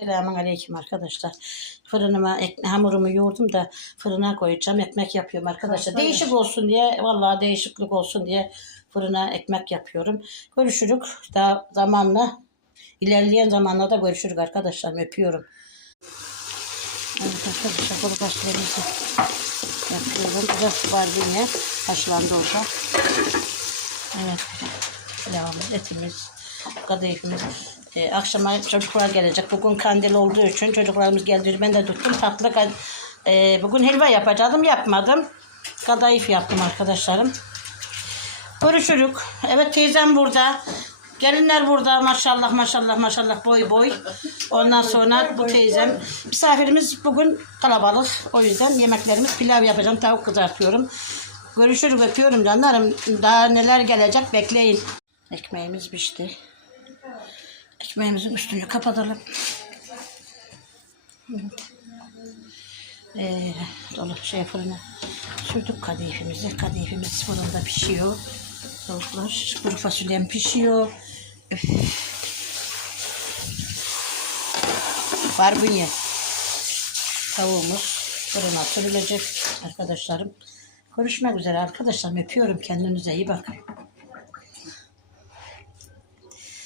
Selamun aleyküm arkadaşlar. Fırınıma ekme, hamurumu yoğurdum da fırına koyacağım. Ekmek yapıyorum arkadaşlar. Değişik olsun diye, vallahi değişiklik olsun diye fırına ekmek yapıyorum. Görüşürük. Daha zamanla, ilerleyen zamanlarda görüşürük arkadaşlar. Öpüyorum. Evet arkadaşlar kuru fasulyelerimizi yapıyorum. Biraz barbunya haşlandı orada. Evet. Pilavımız, etimiz, kadayıfımız. Ee, akşama çocuklar gelecek. Bugün kandil olduğu için çocuklarımız geldi. Ben de tuttum. Tatlı Ee, bugün helva yapacaktım. Yapmadım. Kadayıf yaptım arkadaşlarım. Görüşürük. Evet teyzem burada. Gelinler burada maşallah maşallah maşallah boy boy. Ondan sonra bu teyzem. Misafirimiz bugün kalabalık. O yüzden yemeklerimiz pilav yapacağım. Tavuk kızartıyorum. Görüşürük öpüyorum canlarım. Daha neler gelecek bekleyin. Ekmeğimiz pişti. Ekmeğimizin üstünü kapatalım. Ee, dolu şey fırına sürdük kadayıfımızı. Kadayıfımız fırında pişiyor. Tavuklar, kuru fasulyem pişiyor. Barbunya. Tavuğumuz fırına sürülecek arkadaşlarım. Görüşmek üzere arkadaşlarım. Öpüyorum. Kendinize iyi bakın.